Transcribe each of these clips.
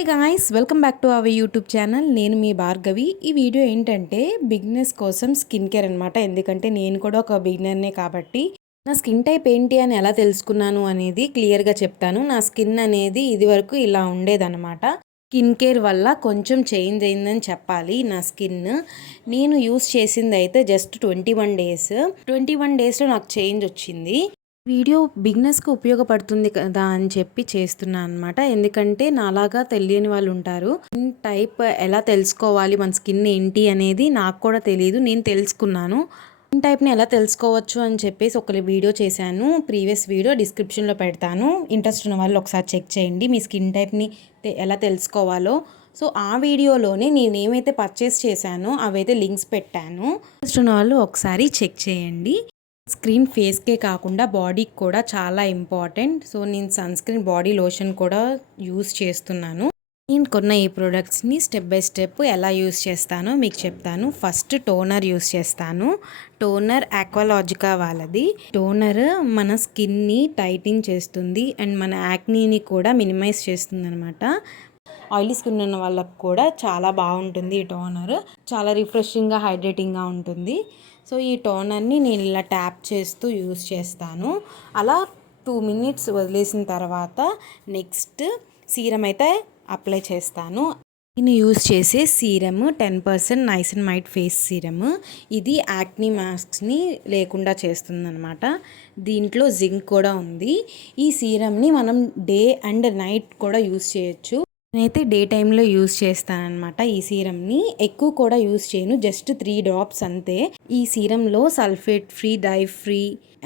Hey guys, welcome back to our YouTube channel. నేను మీ భార్గవి. ఈ video ఏంటంటే బిగినర్స్ కోసం స్కిన్ కేర్ అనమాట. ఎందుకంటే నేను కూడా ఒక బిగినర్నే కాబట్టి నా స్కిన్ టైప్ ఏంటి అని ఎలా తెలుసుకున్నాను అనేది క్లియర్గా చెప్తాను. నా స్కిన్ అనేది ఇది వరకు ఇలా ఉండేదన్నమాట. స్కిన్ కేర్ వల్ల కొంచెం చేంజ్ అయిందని చెప్పాలి నా స్కిన్. నేను యూస్ చేసింది అయితే జస్ట్ 21 డేస్. 21 డేస్లో నాకు చేంజ్ వచ్చింది. వీడియో బిగినర్స్కి ఉపయోగపడుతుంది కదా అని చెప్పి చేస్తున్నా అనమాట. ఎందుకంటే నాలాగా తెలియని వాళ్ళు ఉంటారు. స్కిన్ టైప్ ఎలా తెలుసుకోవాలి, మన స్కిన్ ఏంటి అనేది నాకు కూడా తెలియదు. నేను తెలుసుకున్నాను. స్కిన్ టైప్ని ఎలా తెలుసుకోవచ్చు అని చెప్పేసి ఒక వీడియో చేశాను. ప్రీవియస్ వీడియో డిస్క్రిప్షన్లో పెడతాను. ఇంట్రెస్ట్ ఉన్న వాళ్ళు ఒకసారి చెక్ చేయండి మీ స్కిన్ టైప్ని ఎలా తెలుసుకోవాలో. సో ఆ వీడియోలోనే నేను ఏమైతే పర్చేస్ చేశానో అవైతే లింక్స్ పెట్టాను. ఇంట్రెస్ట్ ఉన్న వాళ్ళు ఒకసారి చెక్ చేయండి. స్క్రీన్ ఫేస్కే కాకుండా బాడీకి కూడా చాలా ఇంపార్టెంట్. సో నేను సన్ స్క్రీన్ బాడీ లోషన్ కూడా యూస్ చేస్తున్నాను. నేను కొన్న ఈ ప్రోడక్ట్స్ని స్టెప్ బై స్టెప్ ఎలా యూస్ చేస్తానో మీకు చెప్తాను. ఫస్ట్ టోనర్ యూస్ చేస్తాను. టోనర్ ఆక్వాలాజికా వాళ్ళది. టోనర్ మన స్కిన్ని టైటింగ్ చేస్తుంది అండ్ మన యాక్నీని కూడా మినిమైజ్ చేస్తుంది అనమాట. ఆయిలీ స్కిన్ ఉన్న వాళ్ళకు కూడా చాలా బాగుంటుంది ఈ టోనర్. చాలా రిఫ్రెషింగ్గా హైడ్రేటింగ్గా ఉంటుంది. సో ఈ టోనర్ని నేను ఇలా ట్యాప్ చేస్తూ యూస్ చేస్తాను. అలా 2 minutes వదిలేసిన తర్వాత నెక్స్ట్ సీరం అయితే అప్లై చేస్తాను. నేను యూస్ చేసే సీరమ్ 10% నైసినమైడ్ ఫేస్ సీరమ్. ఇది యాక్నీ మార్క్స్ని లేకుండా చేస్తుందన్నమాట. దీంట్లో జింక్ కూడా ఉంది. ఈ సీరమ్ని మనం డే అండ్ నైట్ కూడా యూస్ చేయొచ్చు. నేనైతే డే టైంలో యూస్ చేస్తానన్నమాట. ఈ సీరమ్ని ఎక్కువ కూడా యూస్ చేయను, జస్ట్ 3 drops అంతే. ఈ సీరంలో sulphate free, dye free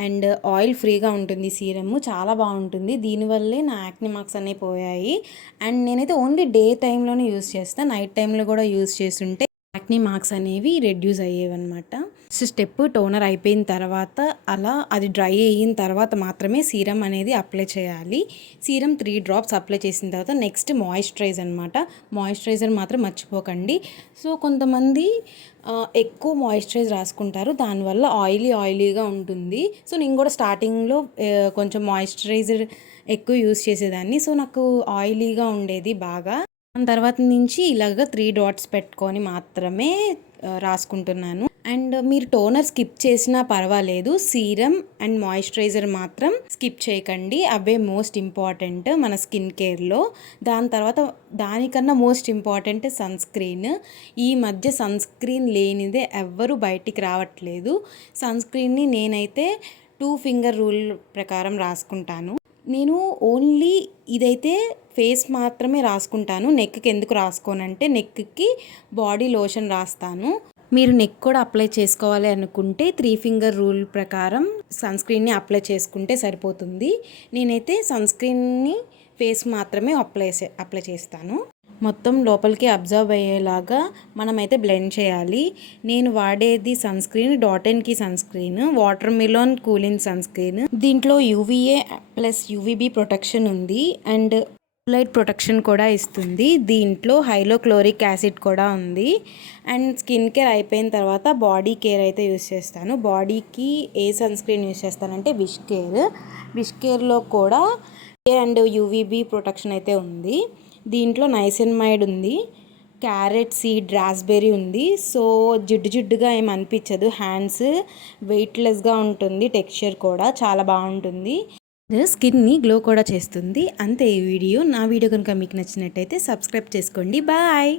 and oil ఫ్రీగా ఉంటుంది. సీరమ్ చాలా బాగుంటుంది. దీనివల్లే నా యాక్ని మార్క్స్ అనేవి పోయాయి. అండ్ నేనైతే ఓన్లీ డే టైంలోనే యూస్ చేస్తాను. నైట్ టైంలో కూడా యూస్ చేస్తుంటే యాక్ని మార్క్స్ అనేవి రెడ్యూస్ అయ్యేవన్నమాట. స్టెప్ టోనర్ అయిపోయిన తర్వాత అలా అది డ్రై అయిన తర్వాత మాత్రమే సీరం అనేది అప్లై చేయాలి. సీరం 3 drops అప్లై చేసిన తర్వాత నెక్స్ట్ మాయిశ్చరైజ్ అనమాట. మాయిశ్చరైజర్ మాత్రం మర్చిపోకండి. సో కొంతమంది ఎక్కువ మాయిశ్చరైజ్ రాసుకుంటారు, దానివల్ల ఆయిలీగా ఉంటుంది. సో నేను కూడా స్టార్టింగ్లో కొంచెం మాయిశ్చరైజర్ ఎక్కువ యూస్ చేసేదాన్ని. సో నాకు ఆయిలీగా ఉండేది బాగా. దాని తర్వాత నుంచి ఇలాగ 3 dots పెట్టుకొని మాత్రమే రాసుకుంటున్నాను. అండ్ మీరు టోనర్ స్కిప్ చేసినా పర్వాలేదు, సీరం అండ్ మాయిశ్చరైజర్ మాత్రం స్కిప్ చేయకండి. అవే మోస్ట్ ఇంపార్టెంట్ మన స్కిన్ కేర్లో. దాని తర్వాత దానికన్నా మోస్ట్ ఇంపార్టెంట్ సన్ స్క్రీన్. ఈ మధ్య సన్ స్క్రీన్ లేనిదే ఎవ్వరూ బయటికి రావట్లేదు. సన్ స్క్రీన్ని నేనైతే 2 finger రూల్ ప్రకారం రాసుకుంటాను. నేను ఓన్లీ ఇదైతే ఫేస్ మాత్రమే రాసుకుంటాను. నెక్కి ఎందుకు రాసుకోనంటే నెక్కి బాడీ లోషన్ రాస్తాను. మీరు నెక్ కూడా అప్లై చేసుకోవాలి అనుకుంటే 3 finger రూల్ ప్రకారం సన్ స్క్రీన్ని అప్లై చేసుకుంటే సరిపోతుంది. నేనైతే సన్ స్క్రీన్ని ఫేస్ మాత్రమే అప్లై చేస్తాను. మొత్తం లోపలికి అబ్జర్వ్ అయ్యేలాగా మనమైతే బ్లెండ్ చేయాలి. నేను వాడేది sunscreen Dot and Key sunscreen, watermelon cooling sunscreen. దీంట్లో UVA ప్లస్ UVB ప్రొటెక్షన్ ఉంది అండ్ లైట్ ప్రొటెక్షన్ కూడా ఇస్తుంది. దీంట్లో హైలోక్లోరిక్ యాసిడ్ కూడా ఉంది. అండ్ స్కిన్ కేర్ అయిపోయిన తర్వాత బాడీ కేర్ అయితే యూస్ చేస్తాను. బాడీకి ఏ సన్ స్క్రీన్ యూస్ చేస్తానంటే విష్ కేర్లో కూడా ఏ అండ్ UVB ప్రొటెక్షన్ అయితే ఉంది. దీంట్లో నైసినమైడ్ ఉంది, క్యారెట్ సీడ్, రాస్బెర్రీ ఉంది. సో జిడ్డుగా ఏం అనిపించదు. హ్యాండ్స్ వెయిట్లెస్గా ఉంటుంది. టెక్స్చర్ కూడా చాలా బాగుంటుంది. స్కిన్ని గ్లో కూడా చేస్తుంది. అంతే ఈ వీడియో. నా వీడియో కనుక మీకు నచ్చినట్టయితే సబ్స్క్రైబ్ చేసుకోండి. బాయ్.